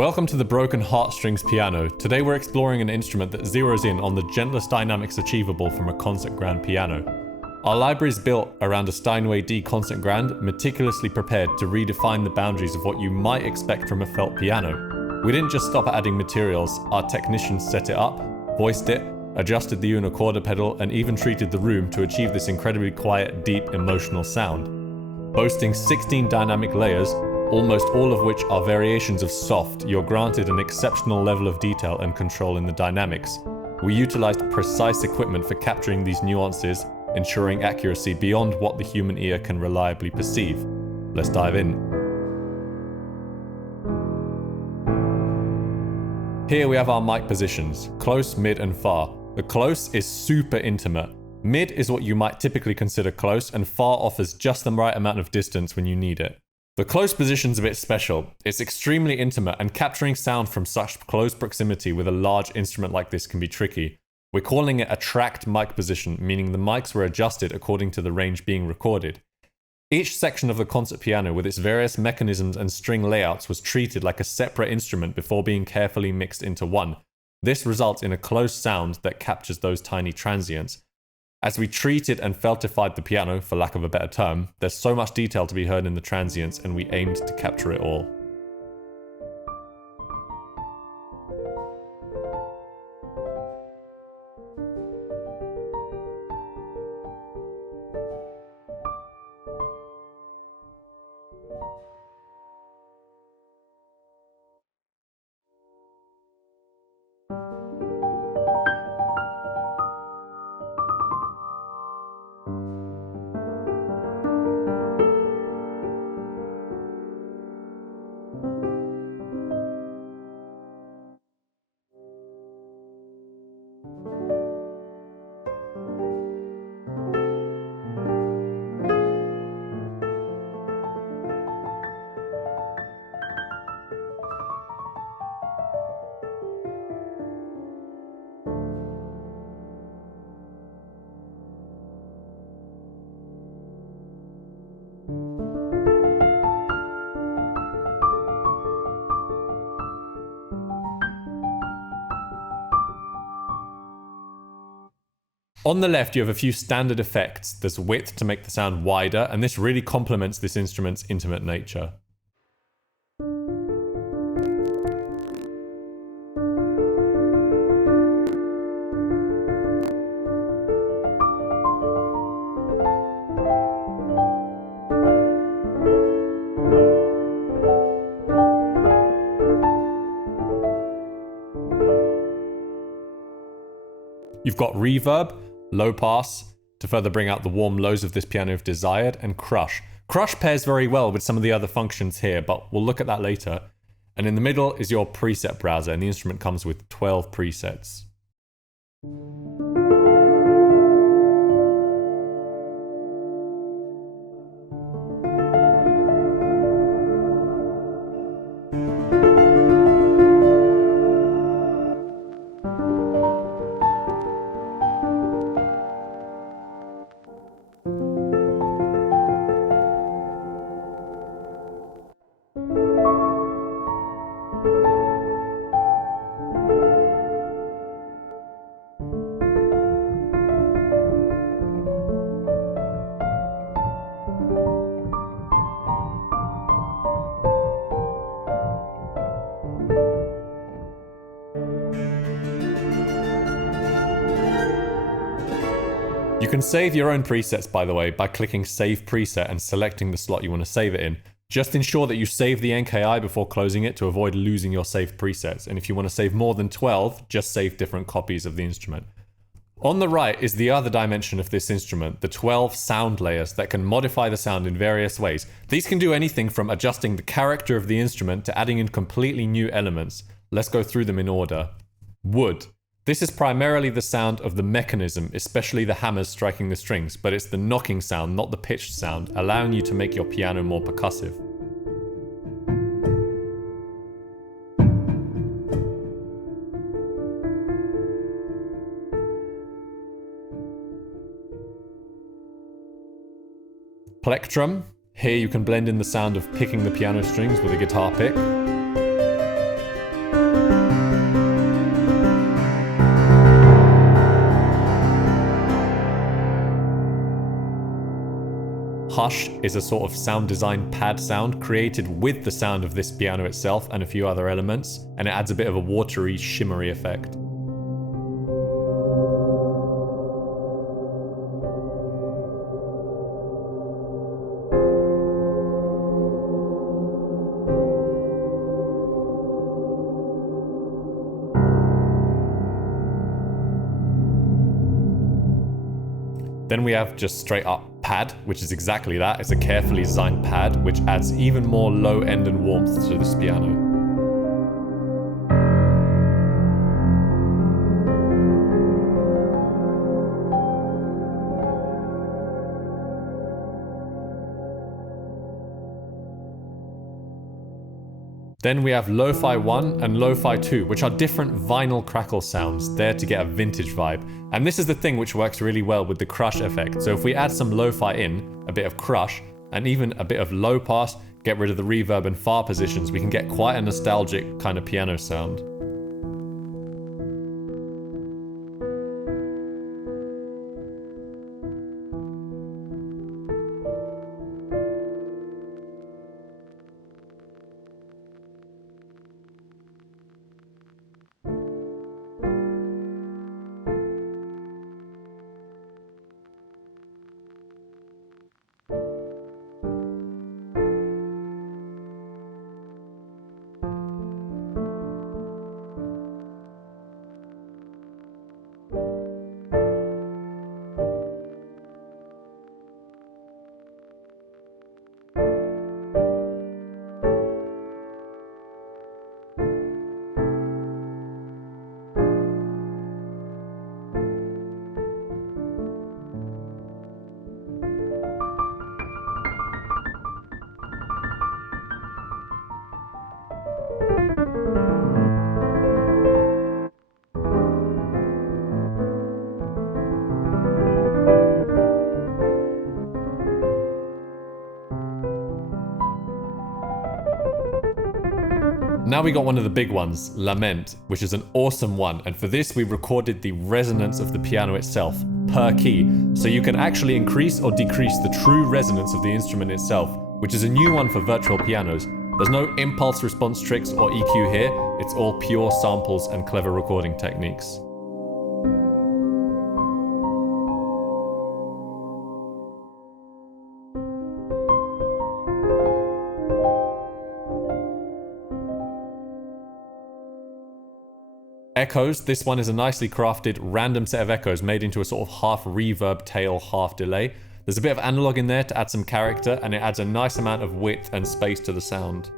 Welcome to the Broken Heartstrings piano. Today we're exploring an instrument that zeroes in on the gentlest dynamics achievable from a concert grand piano. Our library is built around a Steinway D concert grand, meticulously prepared to redefine the boundaries of what you might expect from a felt piano. We didn't just stop at adding materials, our technicians set it up, voiced it, adjusted the unicorda pedal, and even treated the room to achieve this incredibly quiet, deep, emotional sound. Boasting 16 dynamic layers, almost all of which are variations of soft, you're granted an exceptional level of detail and control in the dynamics. We utilized precise equipment for capturing these nuances, ensuring accuracy beyond what the human ear can reliably perceive. Let's dive in. Here we have our mic positions, close, mid, and far. The close is super intimate. Mid is what you might typically consider close, and far offers just the right amount of distance when you need it. The close position's a bit special. It's extremely intimate, and capturing sound from such close proximity with a large instrument like this can be tricky. We're calling it a tracked mic position, meaning the mics were adjusted according to the range being recorded. Each section of the concert piano with its various mechanisms and string layouts was treated like a separate instrument before being carefully mixed into one. This results in a close sound that captures those tiny transients. As we treated and feltified the piano, for lack of a better term, there's so much detail to be heard in the transients, and we aimed to capture it all. On the left, you have a few standard effects. There's width to make the sound wider, and this really complements this instrument's intimate nature. You've got reverb, low pass, to further bring out the warm lows of this piano if desired, and crush. Crush pairs very well with some of the other functions here, but we'll look at that later. And in the middle is your preset browser, and the instrument comes with 12 presets. You can save your own presets, by the way, by clicking Save Preset and selecting the slot you want to save it in. Just ensure that you save the NKI before closing it to avoid losing your saved presets. And if you want to save more than 12, just save different copies of the instrument. On the right is the other dimension of this instrument, the 12 sound layers that can modify the sound in various ways. These can do anything from adjusting the character of the instrument to adding in completely new elements. Let's go through them in order. Wood. This is primarily the sound of the mechanism, especially the hammers striking the strings, but it's the knocking sound, not the pitched sound, allowing you to make your piano more percussive. Plectrum. Here you can blend in the sound of picking the piano strings with a guitar pick. Hush is a sort of sound design pad sound created with the sound of this piano itself and a few other elements, and it adds a bit of a watery, shimmery effect. Then we have just straight up pad, which is exactly that. It's a carefully designed pad, which adds even more low end and warmth to this piano. Then we have Lo-Fi 1 and Lo-Fi 2, which are different vinyl crackle sounds, there to get a vintage vibe. And this is the thing which works really well with the crush effect. So if we add some lo-fi in, a bit of crush, and even a bit of low pass, get rid of the reverb and far positions, we can get quite a nostalgic kind of piano sound. Now we got one of the big ones, Lament, which is an awesome one, and for this we recorded the resonance of the piano itself, per key, so you can actually increase or decrease the true resonance of the instrument itself, which is a new one for virtual pianos. There's no impulse response tricks or EQ here, it's all pure samples and clever recording techniques. Echoes, this one is a nicely crafted random set of echoes made into a sort of half reverb tail, half delay. There's a bit of analog in there to add some character, and it adds a nice amount of width and space to the sound.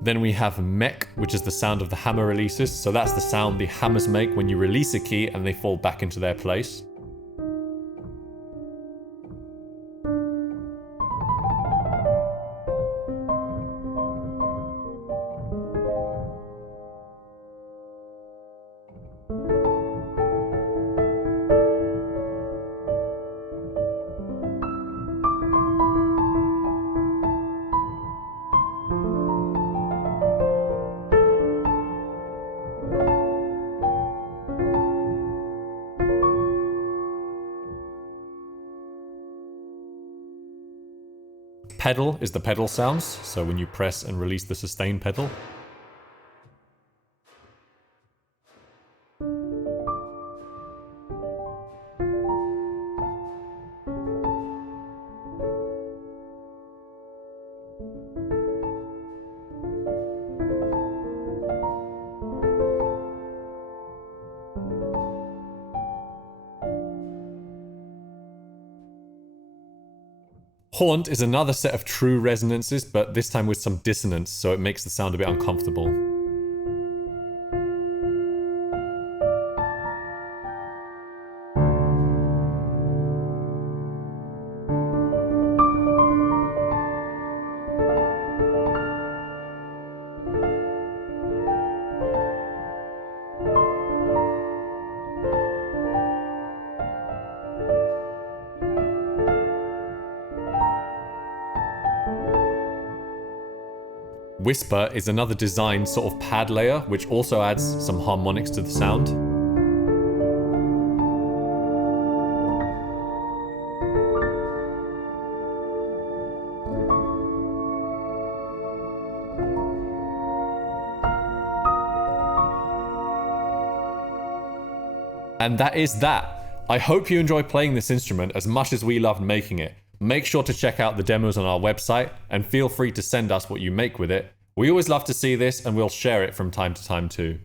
Then we have mech, which is the sound of the hammer releases. So that's the sound the hammers make when you release a key and they fall back into their place. Pedal is the pedal sounds, so when you press and release the sustain pedal. Haunt is another set of true resonances, but this time with some dissonance, so it makes the sound a bit uncomfortable. Whisper is another designed sort of pad layer, which also adds some harmonics to the sound. And that is that. I hope you enjoy playing this instrument as much as we loved making it. Make sure to check out the demos on our website and feel free to send us what you make with it. We always love to see this and we'll share it from time to time too.